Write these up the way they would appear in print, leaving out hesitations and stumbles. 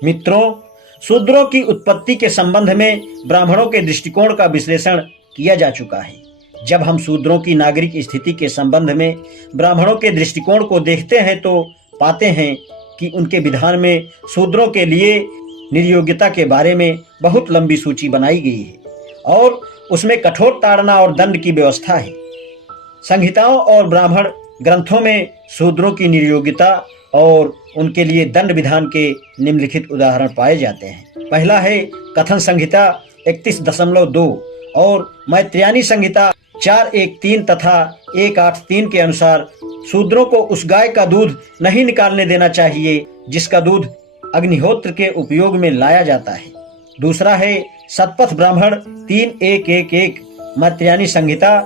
मित्रों, शूद्रों की उत्पत्ति के संबंध में ब्राह्मणों के दृष्टिकोण का विश्लेषण किया जा चुका है। जब हम शूद्रों की नागरिक स्थिति के संबंध में ब्राह्मणों के दृष्टिकोण को देखते हैं तो पाते हैं कि उनके विधान में शूद्रों के लिए निर्योग्यता के बारे में बहुत लंबी सूची बनाई गई है और उसमें कठोर ताड़ना और दंड की व्यवस्था है। संहिताओं और ब्राह्मण ग्रंथों में शूद्रों की निर्योग्यता और उनके लिए दंड विधान के निम्नलिखित उदाहरण पाए जाते हैं। पहला है कथन संहिता 31.2 और मैत्रेयानी संहिता 4.1.3 तथा 1.8.3 के अनुसार शूद्रों को उस गाय का दूध नहीं निकालने देना चाहिए जिसका दूध अग्निहोत्र के उपयोग में लाया जाता है। दूसरा है शतपथ ब्राह्मण 3.1.1.1 मैत्रेयानी संहिता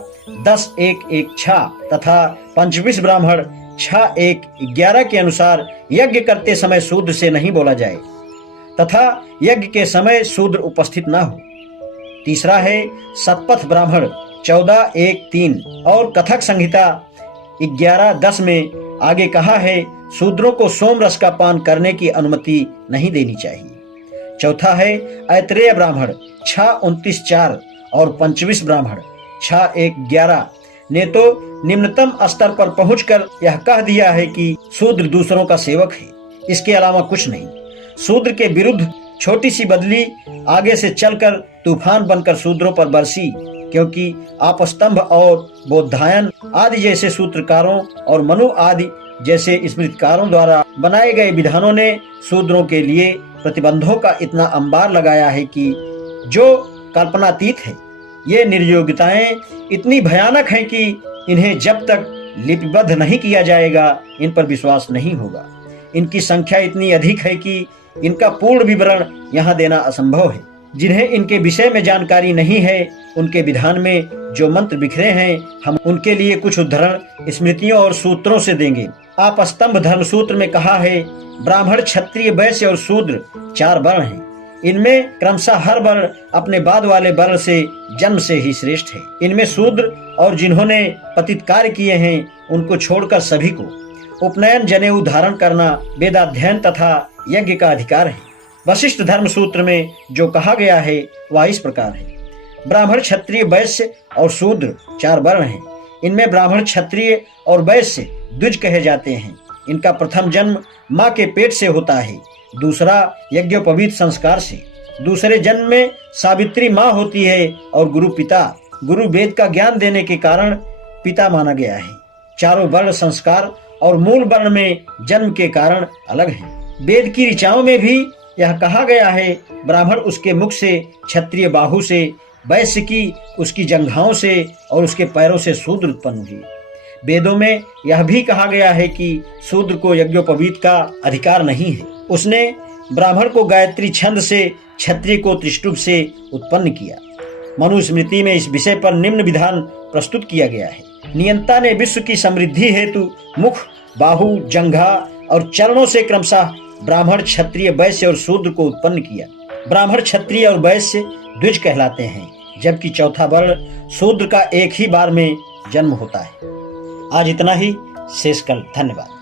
10.1.1.6 तथा पंचविश ब्राह्मण 6.1.11 के अनुसार यज्ञ करते समय शूद्र से नहीं बोला जाए तथा यज्ञ के समय शूद्र उपस्थित न हो। तीसरा है शतपथ ब्राह्मण 14.1.3 और कथक संहिता 11.10 में आगे कहा है शूद्रों को सोम रस का पान करने की अनुमति नहीं देनी चाहिए। चौथा है ऐतरेय ब्राह्मण 6.29.4 और पंचविश ब्राह्मण 6.1.11 ने तो निम्नतम स्तर पर पहुंचकर यह कह दिया है कि शूद्र दूसरों का सेवक है, इसके अलावा कुछ नहीं। शूद्र के विरुद्ध छोटी सी बदली आगे से चलकर तूफान बनकर शूद्रों पर बरसी, क्योंकि आपस्तंभ और बोधायन आदि जैसे सूत्रकारों और मनु आदि जैसे स्मृतिकारों द्वारा बनाए गए विधानों ने शूद्रों के लिए प्रतिबंधों का इतना अंबार लगाया है कि जो कल्पनातीत है। ये निर्योग्यताएं इतनी भयानक हैं कि इन्हें जब तक लिपिबद्ध नहीं किया जाएगा इन पर विश्वास नहीं होगा। इनकी संख्या इतनी अधिक है कि इनका पूर्ण विवरण यहाँ देना असंभव है। जिन्हें इनके विषय में जानकारी नहीं है उनके विधान में जो मंत्र बिखरे हैं हम उनके लिए कुछ उद्धरण स्मृतियों और सूत्रों से देंगे। आपस्तंभ धर्मसूत्र में कहा है ब्राह्मण क्षत्रिय वैश्य और शूद्र 4 वर्ण हैं। इनमें क्रमशः हर वर्ण अपने बाद वाले वर्ण से जन्म से ही श्रेष्ठ है। इनमें शूद्र और जिन्होंने पतित कार्य किए हैं उनको छोड़कर सभी को उपनयन जनेऊ धारण करना, वेदाध्ययन तथा यज्ञ का अधिकार है। वशिष्ठ धर्म सूत्र में जो कहा गया है वह इस प्रकार है ब्राह्मण क्षत्रिय वैश्य और शूद्र 4 वर्ण हैं। इनमें ब्राह्मण क्षत्रिय और वैश्य द्विज कहे जाते हैं। इनका प्रथम जन्म माँ के पेट से होता है, दूसरा यज्ञोपवीत संस्कार से। दूसरे जन्म में सावित्री माँ होती है और गुरु पिता। गुरु वेद का ज्ञान देने के कारण पिता माना गया है। चारों वर्ण संस्कार और मूल वर्ण में जन्म के कारण अलग हैं। वेद की ऋचाओं में भी यह कहा गया है ब्राह्मण उसके मुख से, क्षत्रिय बाहु से, वैश्य की उसकी जंघाओं से और उसके पैरों से शूद्र उत्पन्न हुई। वेदों में यह भी कहा गया है कि शूद्र को यज्ञोपवीत का अधिकार नहीं है। उसने ब्राह्मण को गायत्री छंद से, क्षत्रिय को त्रिष्टुप से उत्पन्न किया। मनुस्मृति में इस विषय पर निम्न विधान प्रस्तुत किया गया है। नियंता ने विश्व की समृद्धि हेतु मुख, बाहु, जंघा और चरणों से क्रमशः ब्राह्मण, क्षत्रिय, वैश्य और शूद्र को उत्पन्न किया। ब्राह्मण, क्षत्रिय और वैश्य द्विज कहलाते हैं, जबकि चौथा वर्ण शूद्र का एक ही बार में जन्म होता है। आज इतना ही, शेष कल। धन्यवाद।